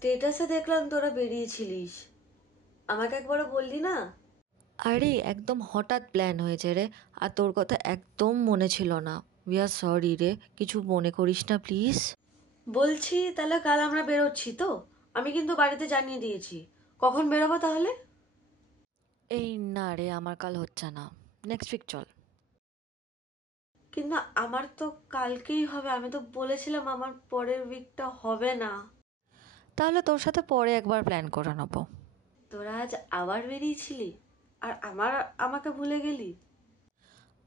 স্টেটাসে দেখলাম তোরা বেরিয়েছিলিস, আমাকে একবারও বললি না? আরে একদম হঠাৎ প্ল্যান হয়েছে রে, আর তোর কথা একদম মনে ছিল না। উই আর সরি রে, কিছু মনে করিস না প্লিজ। বলছি তাহলে কাল আমরা বেরোচ্ছি তো? আমি কিন্তু বাড়িতে জানিয়ে দিয়েছি। কখন বেরোবো তাহলে? এই না রে, আমার কাল হচ্ছে না, নেক্সট উইক চল। কিন্তু আমার তো কালকেই হবে, আমি তো বলেছিলাম আমার পরের উইকটা হবে না। তাহলে তোর সাথে পরে একবার প্ল্যান করে নেবো। তোরা আজ আবার বেরিয়েছিলি আর আমাকে ভুলে গেলি?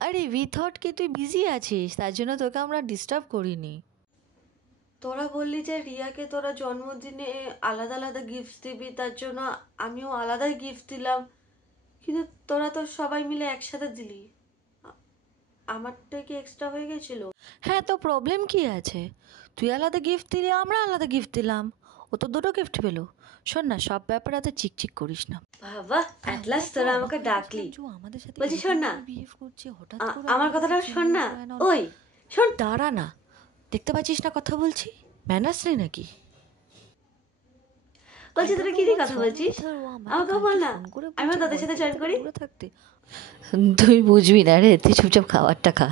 আরে উই থট কি তুই বিজি আছিস, তার জন্য তোকে আমরা ডিস্টার্ব করিনি। তোরা বললি যে রিয়াকে তোরা জন্মদিনে আলাদা আলাদা গিফট দিবি, তার জন্য আমিও আলাদাই গিফট দিলাম। কিন্তু তোরা তো সবাই মিলে একসাথে দিলি, আমারটা কি এক্সট্রা হয়ে গেছিল? হ্যাঁ, তো প্রবলেম কি আছে? তুই আলাদা গিফট দিলি, আমরা আলাদা গিফট দিলাম, ও তো দুটো গিফট পেলো। শোন না, সব ব্যাপারে এত চিকচিক করিস না। বাবা, অ্যাট লাস্ট তোরা আমাকে ডাকলি। আমাদের সাথে বলছি শোন না, বিহেভ করছে হঠাৎ করে আমার কথাটা শোন না। ওই শোন। দাঁড়া না, দেখতে পাচ্ছিস না কথা বলছি? ম্যানার্স নেই নাকি? বলছি তোরা কি নিয়ে কথা বলছিস? আমাকে বল না, আমিও তাদের সাথে জয়েন করি। থাকতে তুই বুঝবি না রে, তুই চুপচাপ খাবারটা খা।